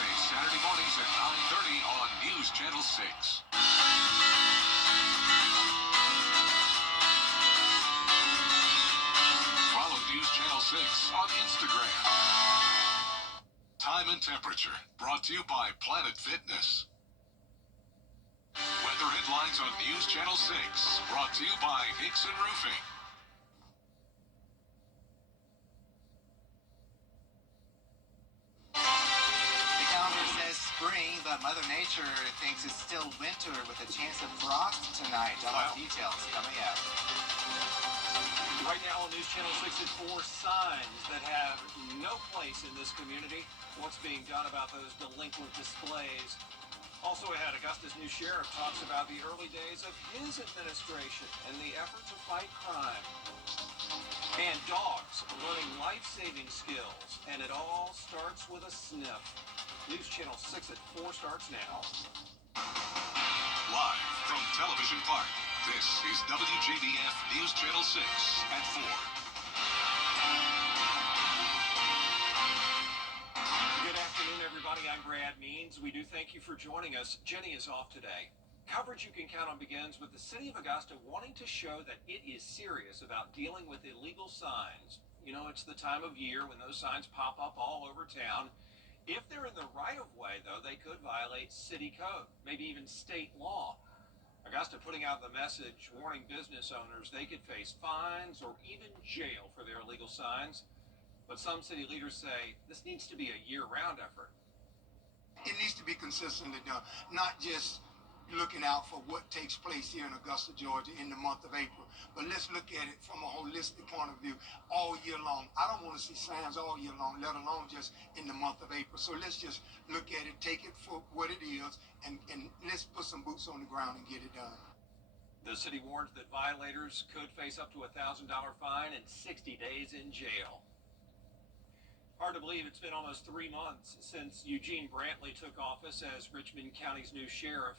Weekdays, Saturday mornings at 9:30 on News Channel 6. Follow News Channel 6 on Instagram. Time and temperature, brought to you by Planet Fitness. Weather headlines on News Channel 6, brought to you by Hickson Roofing. The calendar says spring, but Mother Nature thinks it's still winter with a chance of frost tonight. All the details coming up. Right now on News Channel 6 at 4, signs that have no place in this community. What's being done about those delinquent displays? Also ahead, Augusta's new sheriff talks about the early days of his administration and the effort to fight crime. And dogs learning life-saving skills, and it all starts with a sniff. News Channel 6 at 4 starts now. Live from Television Park, this is WJBF News Channel 6 at 4. Good afternoon, everybody. I'm Brad Means. We do thank you for joining us. Jenny is off today. Coverage you can count on begins with the City of Augusta wanting to show that it is serious about dealing with illegal signs. You know, it's the time of year when those signs pop up all over town. If they're in the right-of-way, though, they could violate city code, maybe even state law. Augusta putting out the message warning business owners they could face fines or even jail for their illegal signs. But some city leaders say this needs to be a year-round effort. It needs to be consistently done, not just looking out for what takes place here in Augusta, Georgia in the month of April, but let's look at it from a holistic point of view all year long. I don't want to see signs all year long, let alone just in the month of April. So let's just look at it, take it for what it is, and let's put some boots on the ground and get it done. The city warns that violators could face up to a $1,000 fine and 60 days in jail. Hard to believe it's been almost 3 months since Eugene Brantley took office as Richmond County's new sheriff.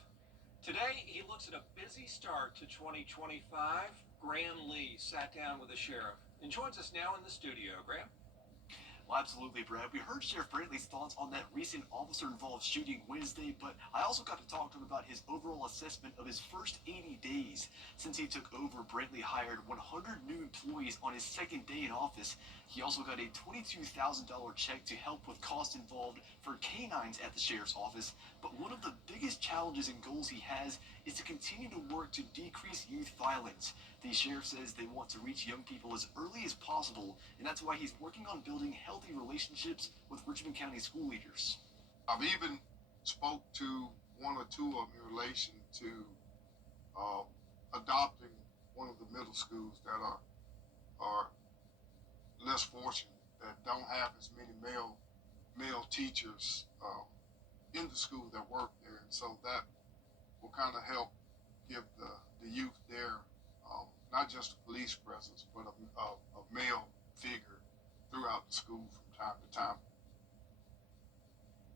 Today, he looks at a busy start to 2025. Graham Lee sat down with the sheriff and joins us now in the studio. Graham? Well, absolutely, Brad. We heard Sheriff Brantley's thoughts on that recent officer-involved shooting Wednesday, but I also got to talk to him about his overall assessment of his first 80 days. Since he took over, Brantley hired 100 new employees on his second day in office. He also got a $22,000 check to help with costs involved for canines at the sheriff's office. But one of the biggest challenges and goals he has is to continue to work to decrease youth violence. The sheriff says they want to reach young people as early as possible, and that's why he's working on building healthy relationships with Richmond County school leaders. I've even spoke to one or two of them in relation to adopting one of the middle schools that are less fortunate, that don't have as many male teachers in the school that work there, and so that will kind of help give the youth there not just a police presence, but a male figure throughout the school from time to time.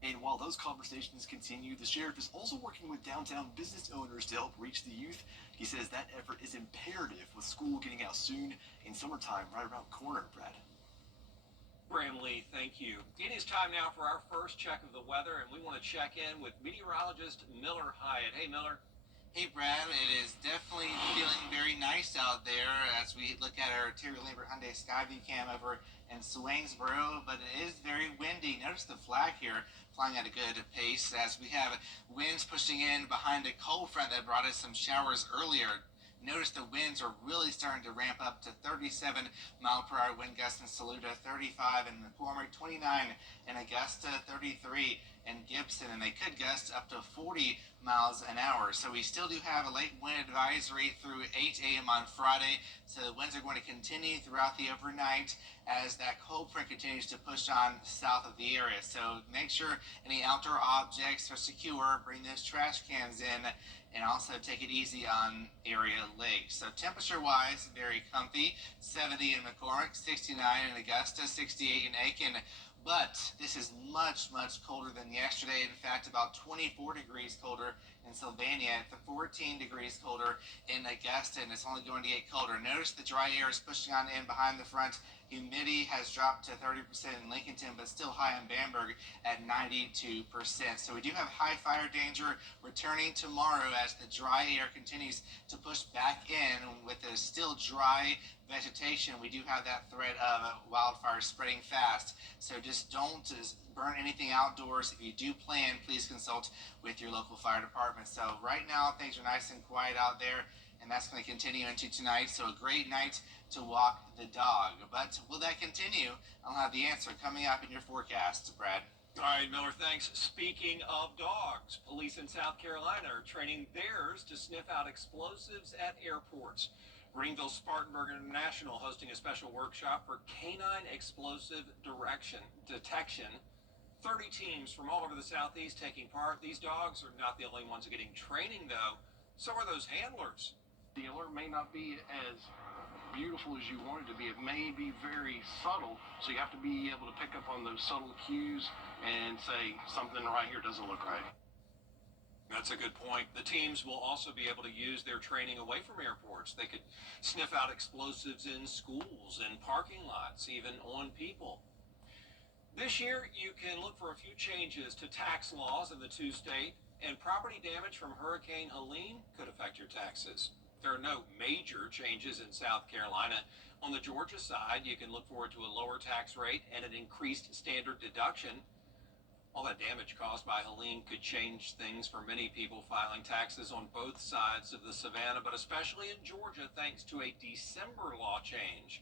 And while those conversations continue, the sheriff is also working with downtown business owners to help reach the youth. He says that effort is imperative with school getting out soon and summertime right around the corner, Brad. Graham Lee, thank you. It is time now for our first check of the weather, and we want to check in with meteorologist Miller Hyatt. Hey, Miller. Hey, Brad, it is definitely feeling very nice out there as we look at our Terry Lambert Hyundai Skyview cam over in Swainsboro, but it is very windy. Notice the flag here flying at a good pace as we have winds pushing in behind a cold front that brought us some showers earlier. Notice the winds are really starting to ramp up to 37 mile per hour wind gusts in Saluda, 35 in McCormick, 29 in Augusta, 33 in Gibson, and they could gust up to 40 miles an hour. So we still do have a late wind advisory through 8 a.m. on Friday. So the winds are going to continue throughout the overnight as that cold front continues to push on south of the area. So make sure any outdoor objects are secure. Bring those trash cans in, and also take it easy on area lakes. So temperature-wise, very comfy. 70 in McCormick, 69 in Augusta, 68 in Aiken. But this is much, much colder than yesterday. In fact, about 24 degrees colder in Sylvania, 14 degrees colder in Augusta, and it's only going to get colder. Notice the dry air is pushing on in behind the front Humidity has dropped to 30% in Lincolnton, but still high in Bamberg at 92%. So we do have high fire danger returning tomorrow as the dry air continues to push back in with the still dry vegetation. We do have that threat of wildfires spreading fast. So just don't burn anything outdoors. If you do plan, please consult with your local fire department. So right now things are nice and quiet out there, and that's going to continue into tonight. So a great night to walk the dog. But will that continue? I'll have the answer coming up in your forecast, Brad. All right, Miller, thanks. Speaking of dogs, police in South Carolina are training theirs to sniff out explosives at airports. Greenville Spartanburg International hosting a special workshop for canine explosive detection. 30 teams from all over the Southeast taking part. These dogs are not the only ones getting training, though. So are those handlers. The alert may not be as beautiful as you want it to be. It may be very subtle, so you have to be able to pick up on those subtle cues and say something right here doesn't look right. That's a good point. The teams will also be able to use their training away from airports. They could sniff out explosives in schools, in parking lots, even on people. This year, you can look for a few changes to tax laws in the two-state, and property damage from Hurricane Helene could affect your taxes. There are no major changes in South Carolina. On the Georgia side, you can look forward to a lower tax rate and an increased standard deduction. All that damage caused by Helene could change things for many people filing taxes on both sides of the Savannah, but especially in Georgia, thanks to a December law change.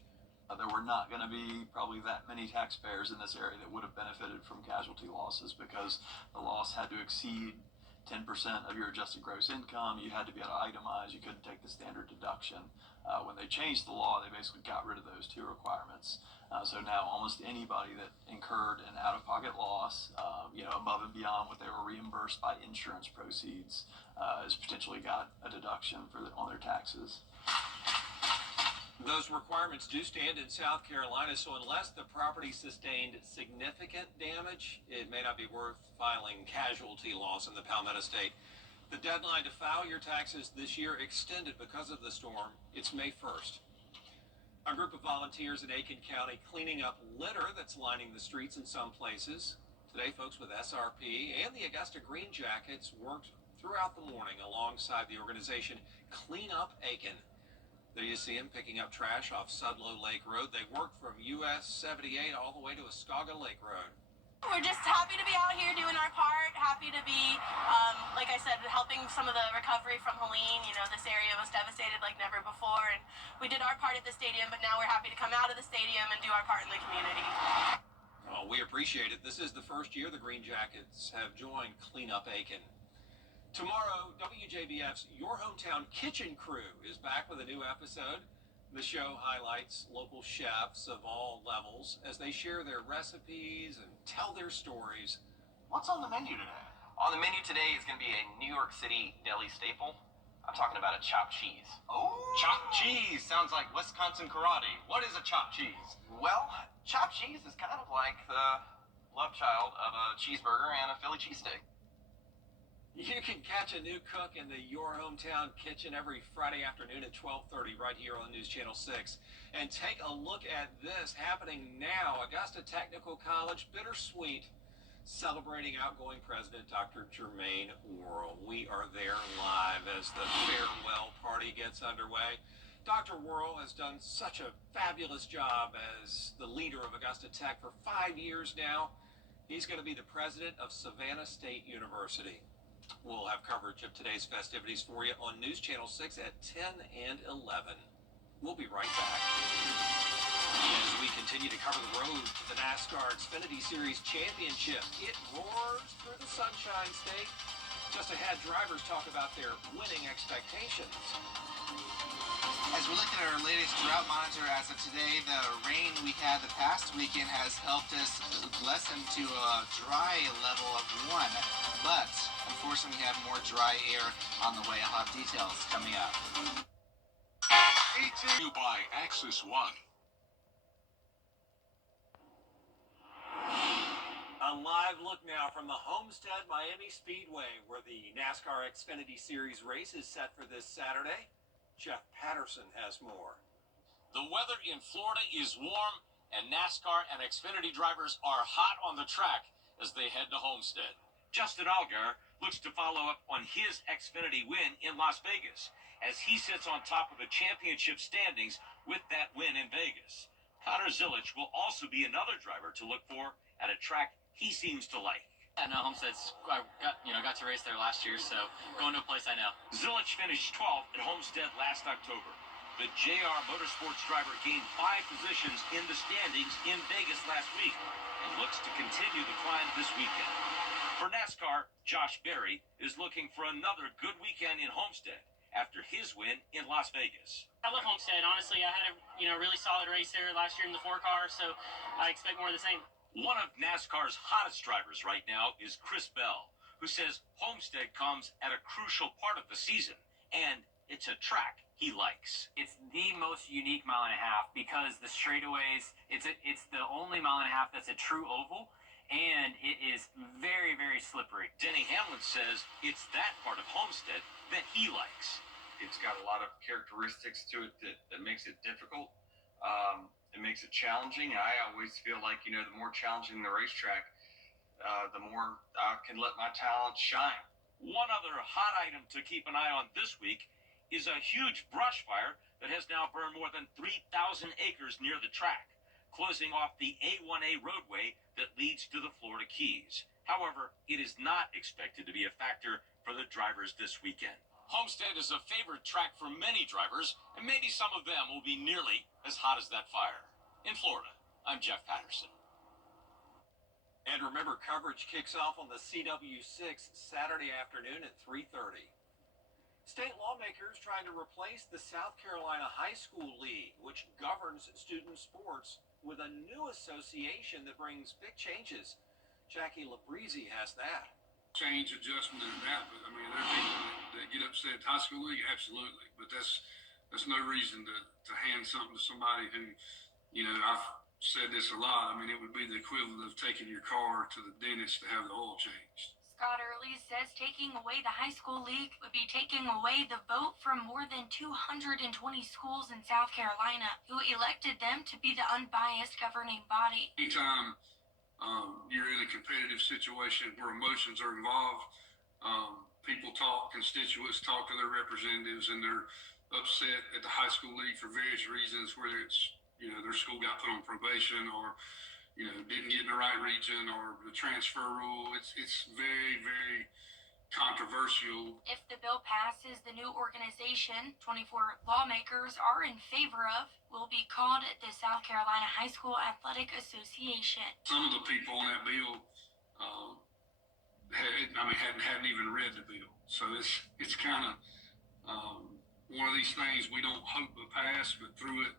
There were not going to be probably that many taxpayers in this area that would have benefited from casualty losses because the loss had to exceed 10% of your adjusted gross income. You had to be able to itemize. You couldn't take the standard deduction. When they changed the law, they basically got rid of those two requirements. So now almost anybody that incurred an out-of-pocket loss, above and beyond what they were reimbursed by insurance proceeds, has potentially got a deduction on their taxes. Those requirements do stand in South Carolina, so unless the property sustained significant damage, it may not be worth filing casualty loss in the Palmetto State. The deadline to file your taxes this year extended because of the storm. It's May 1st. A group of volunteers in Aiken County cleaning up litter that's lining the streets in some places. Today, folks with SRP and the Augusta Green Jackets worked throughout the morning alongside the organization Clean Up Aiken. There you see them picking up trash off Sudlow Lake Road. They worked from US 78 all the way to Escauga Lake Road. We're just happy to be out here doing our part, happy to be, like I said, helping some of the recovery from Helene. This area was devastated like never before, and we did our part at the stadium, but now we're happy to come out of the stadium and do our part in the community. Oh, we appreciate it. This is the first year the Green Jackets have joined Clean Up Aiken. Tomorrow, WJBF's Your Hometown Kitchen Crew is back with a new episode. The show highlights local chefs of all levels as they share their recipes and tell their stories. What's on the menu today? On the menu today is going to be a New York City deli staple. I'm talking about a chopped cheese. Oh! Chopped cheese sounds like Wisconsin karate. What is a chopped cheese? Well, chopped cheese is kind of like the love child of a cheeseburger and a Philly cheesesteak. You can catch a new cook in the Your Hometown Kitchen every Friday afternoon at 12:30 right here on News Channel 6. And take a look at this happening now. Augusta Technical College, bittersweet, celebrating outgoing president Dr. Jermaine Worrell. We are there live as the farewell party gets underway. Dr. Worrell has done such a fabulous job as the leader of Augusta Tech for 5 years now. He's going to be the president of Savannah State University. We'll have coverage of today's festivities for you on News Channel 6 at 10 and 11. We'll be right back. As we continue to cover the road to the NASCAR Xfinity Series Championship, it roars through the Sunshine State. Just ahead, drivers talk about their winning expectations. As we look at our latest drought monitor as of today, the rain we had the past weekend has helped us lessen to a dry level of 1. But unfortunately, we have more dry air on the way. I'll have details coming up. You by Axis One. A live look now from the Homestead Miami Speedway, where the NASCAR Xfinity Series race is set for this Saturday. Jeff Patterson has more. The weather in Florida is warm and NASCAR and Xfinity drivers are hot on the track as they head to Homestead. Justin Allgaier looks to follow up on his Xfinity win in Las Vegas as he sits on top of the championship standings with that win in Vegas. Connor Zilisch will also be another driver to look for at a track he seems to like. Yeah, no, Homestead's, I got to race there last year, so going to a place I know. Zilisch finished 12th at Homestead last October. The JR Motorsports driver gained 5 positions in the standings in Vegas last week and looks to continue the climb this weekend. For NASCAR, Josh Berry is looking for another good weekend in Homestead after his win in Las Vegas. I love Homestead. Honestly, I had a really solid race there last year in the 4-car, so I expect more of the same. One of NASCAR's hottest drivers right now is Chris Bell, who says Homestead comes at a crucial part of the season, and it's a track he likes. It's the most unique mile and a half because the straightaways, it's the only mile and a half that's a true oval, and it is very, very slippery. Denny Hamlin says it's that part of Homestead that he likes. It's got a lot of characteristics to it that makes it difficult. It makes it challenging. I always feel like, the more challenging the racetrack, the more I can let my talent shine. One other hot item to keep an eye on this week is a huge brush fire that has now burned more than 3,000 acres near the track, closing off the A1A roadway that leads to the Florida Keys. However, it is not expected to be a factor for the drivers this weekend. Homestead is a favorite track for many drivers, and maybe some of them will be nearly as hot as that fire. In Florida, I'm Jeff Patterson. And remember, coverage kicks off on the CW6 Saturday afternoon at 3:30. State lawmakers trying to replace the South Carolina High School League, which governs student sports, with a new association that brings big changes. Jackie Labrizzi has that. Change, adjustment, and that, but I mean, there are people that get upset. High school league, absolutely, but that's no reason to hand something to somebody who, I've said this a lot. I mean, it would be the equivalent of taking your car to the dentist to have the oil changed. Scott Early says taking away the high school league would be taking away the vote from more than 220 schools in South Carolina who elected them to be the unbiased governing body. Anytime you're in a competitive situation where emotions are involved, people talk, constituents talk to their representatives, and they're upset at the high school league for various reasons, whether it's, their school got put on probation or, didn't get in the right region or the transfer rule. It's very, very controversial. If the bill passes, the new organization 24 lawmakers are in favor of will be called the South Carolina High School Athletic Association. Some of the people on that bill hadn't even read the bill. So it's kind of one of these things we don't hope will pass, but through it,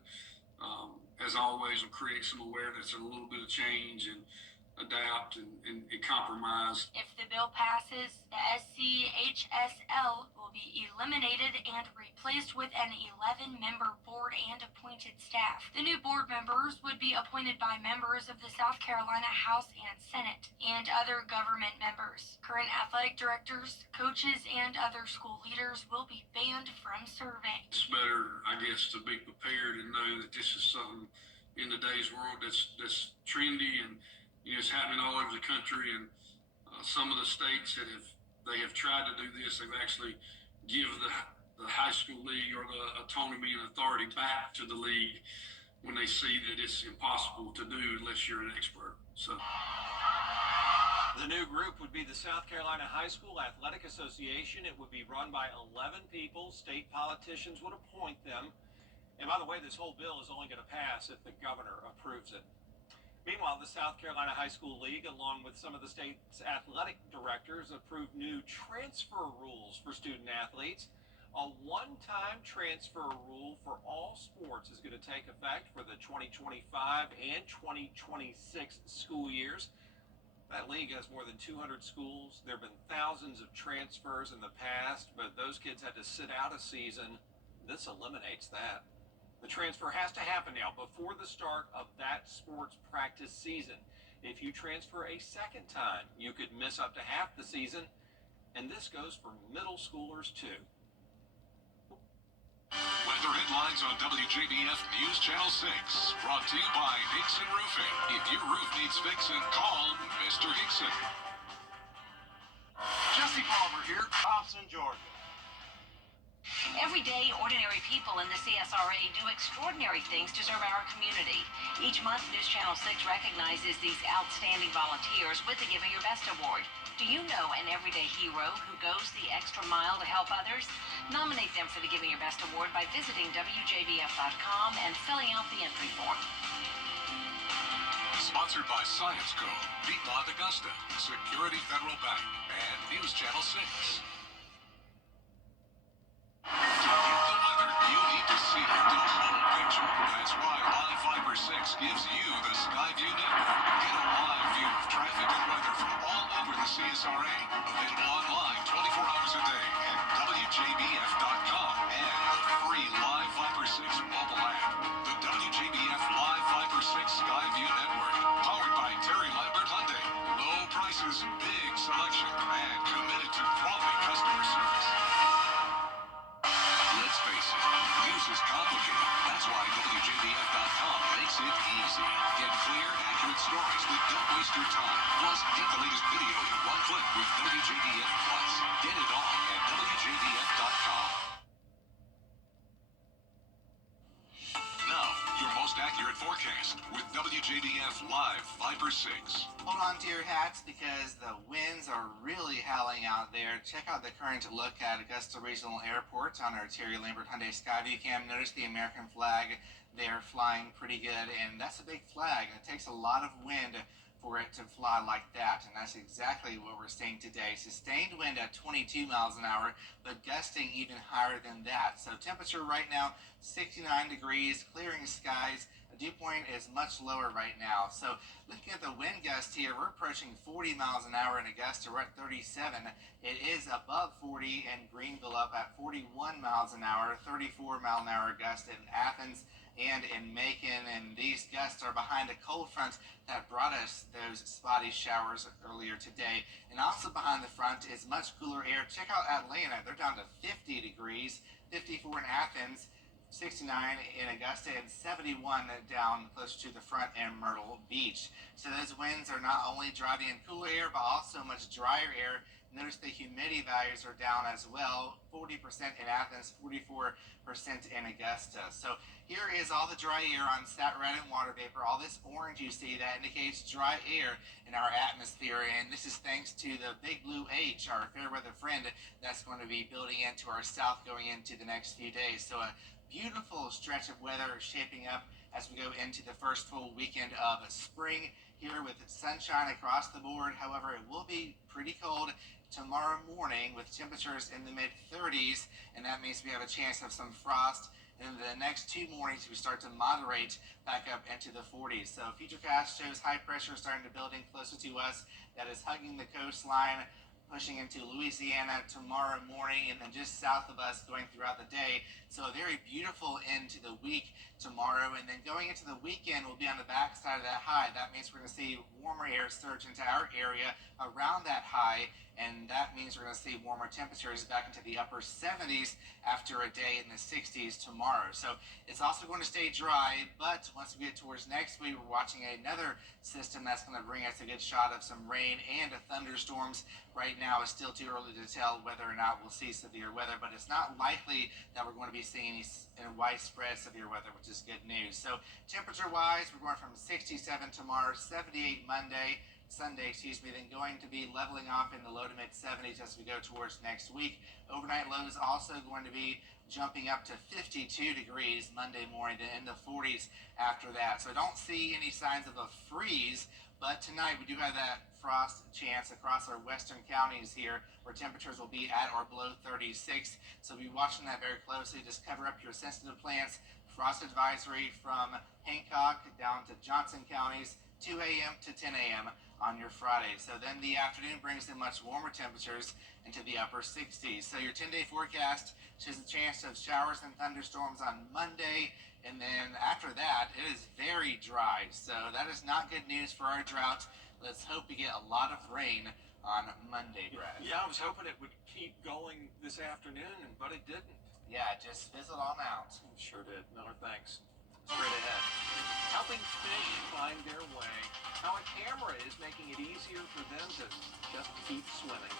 as always, will create some awareness and a little bit of change and adapt and compromise. If the bill passes, the SCHSL will be eliminated and replaced with an 11-member board and appointed staff. The new board members would be appointed by members of the South Carolina House and Senate and other government members. Current athletic directors, coaches, and other school leaders will be banned from serving. It's better, I guess, to be prepared and know that this is something in today's world that's trendy and it's happening all over the country, and some of the states that have tried to do this, they've actually give the high school league or the autonomy and authority back to the league when they see that it's impossible to do unless you're an expert. So the new group would be the South Carolina High School Athletic Association. It would be run by 11 people. State politicians would appoint them. And by the way, this whole bill is only going to pass if the governor approves it. Meanwhile, the South Carolina High School League, along with some of the state's athletic directors, approved new transfer rules for student athletes. A one-time transfer rule for all sports is going to take effect for the 2025 and 2026 school years. That league has more than 200 schools. There have been thousands of transfers in the past, but those kids had to sit out a season. This eliminates that. The transfer has to happen now before the start of that sports practice season. If you transfer a second time, you could miss up to half the season, and this goes for middle schoolers too. Weather headlines on WJBF News Channel 6. Brought to you by Hickson Roofing. If your roof needs fixing, call Mr. Hickson. Jesse Palmer here, Thompson, Georgia. Every day, ordinary people in the CSRA do extraordinary things to serve our community. Each month, News Channel 6 recognizes these outstanding volunteers with the Giving Your Best Award. Do you know an everyday hero who goes the extra mile to help others? Nominate them for the Giving Your Best Award by visiting WJBF.com and filling out the entry form. Sponsored by Science Co., Piedmont Augusta, Security Federal Bank, and News Channel 6. To get the weather, you need to see the whole picture. That's why Live Fiber 6 gives you the Skyview network. Get a live view of traffic and weather from all over the CSRA. Available online 24 hours a day at WJBF.com and the free Live Fiber 6 mobile app. The WJBF Live Fiber 6 Skyview network. Powered by Terry Lambert Hyundai. Low prices, big selection, and committed to quality customer service. Let's face it, news is complicated. That's why WJBF.com makes it easy. Get clear, accurate stories that don't waste your time. Plus, get the latest video in one click with WJBF Plus. Get it all at WJBF.com. Now, your most accurate forecast with WJBF Live Fiber 6. Hold on to your hats because the winds are really howling out there. Check out the current look at Augusta Regional Airport on our Terry Lambert Hyundai Skyview cam. Notice the American flag there flying pretty good, and that's a big flag. It takes a lot of wind for it to fly like that, and that's exactly what we're seeing today. Sustained wind at 22 miles an hour, but gusting even higher than that. So temperature right now, 69 degrees, clearing skies. The dew point is much lower right now. So looking at the wind gust here, we're approaching 40 miles an hour in Augusta. We're at 37. It is above 40 in Greenville, up at 41 miles an hour, 34 mile an hour gust in Athens and in Macon, and these gusts are behind a cold front that brought us those spotty showers earlier today. And also behind the front is much cooler air. Check out Atlanta. They're down to 50 degrees, 54 in Athens, 69 in Augusta, and 71 down close to the front in Myrtle Beach. So those winds are not only driving in cooler air, but also much drier air. Notice the humidity values are down as well, 40% in Athens, 44% in Augusta. So here is all the dry air on sat red and water vapor. All this orange you see, that indicates dry air in our atmosphere, and this is thanks to the Big Blue H, our fair weather friend, that's going to be building into our south going into the next few days. So a beautiful stretch of weather shaping up as we go into the first full weekend of spring here with sunshine across the board. However, it will be pretty cold tomorrow morning with temperatures in the mid 30s, and that means we have a chance of some frost. And the next 2 mornings we start to moderate back up into the 40s. So Futurecast shows high pressure starting to build in closer to us. That is hugging the coastline, pushing into Louisiana tomorrow morning, and then just south of us going throughout the day. So a very beautiful end to the week tomorrow, and then going into the weekend, we'll be on the backside of that high. That means we're going to see warmer air surge into our area around that high, and that means we're going to see warmer temperatures back into the upper 70s after a day in the 60s tomorrow. So it's also going to stay dry, but once we get towards next week, we're watching another system that's going to bring us a good shot of some rain and thunderstorms. Right now, it's still too early to tell whether or not we'll see severe weather, but it's not likely that we're going to be seeing any widespread severe weather, which is good news. So temperature-wise, we're going from 67 tomorrow, 78 Sunday, then going to be leveling off in the low to mid 70s as we go towards next week. Overnight lows also going to be jumping up to 52 degrees Monday morning, then in the 40s after that. So I don't see any signs of a freeze, but tonight we do have that frost chance across our western counties here where temperatures will be at or below 36. So be watching that very closely. Just cover up your sensitive plants. Frost advisory from Hancock down to Johnson counties, 2 a.m. to 10 a.m. on your Friday. So then the afternoon brings in much warmer temperatures into the upper 60s. So your 10-day forecast shows a chance of showers and thunderstorms on Monday, and then after that, it is very dry. So that is not good news for our drought. Let's hope we get a lot of rain on Monday, Brad. Yeah, I was hoping it would keep going this afternoon, but it didn't. Yeah, just fizzled on out. Sure did. Miller, thanks. Straight ahead. Helping fish find their way. How a camera is making it easier for them to just keep swimming.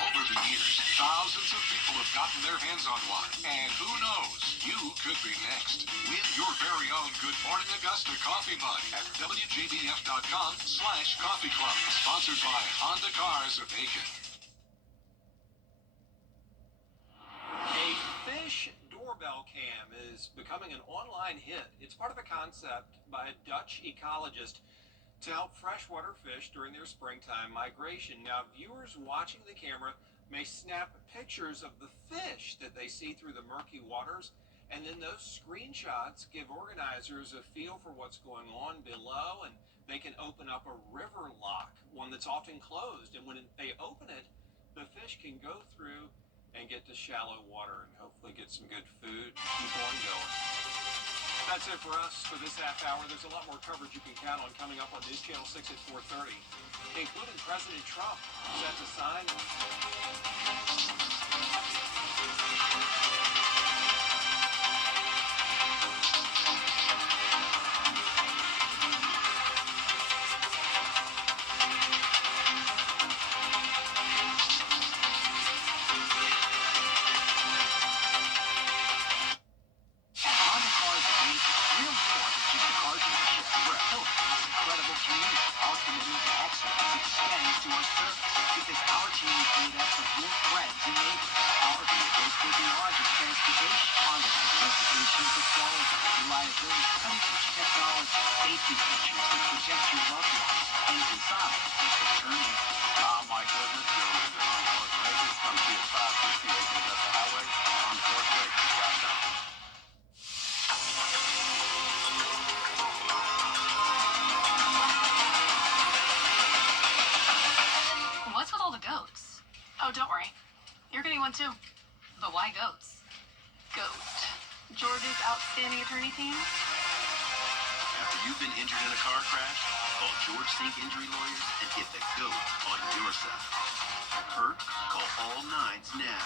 Over the years, thousands of people have gotten their hands on one. And who knows, you could be next. Win your very own Good Morning Augusta coffee mug at WJBF.com/coffee club. Sponsored by Honda Cars of Aiken. A fish doorbell cam is becoming an online hit. It's part of a concept by a Dutch ecologist to help freshwater fish during their springtime migration. Now, viewers watching the camera may snap pictures of the fish that they see through the murky waters, and then those screenshots give organizers a feel for what's going on below, and they can open up a river lock, one that's often closed, and when they open it, the fish can go through and get to shallow water and hopefully get some good food, keep on going. That's it for us for this half hour. There's a lot more coverage you can count on coming up on News Channel 6 at 4:30, including President Trump set to sign. What's with all the goats? Oh, don't worry. You're getting one too. But why goats? GOAT. Georgia's outstanding attorney team. After you've been injured in a car crash, call George Sink Injury Lawyers and get the GOAT on your side. Hurt? Call all nines now.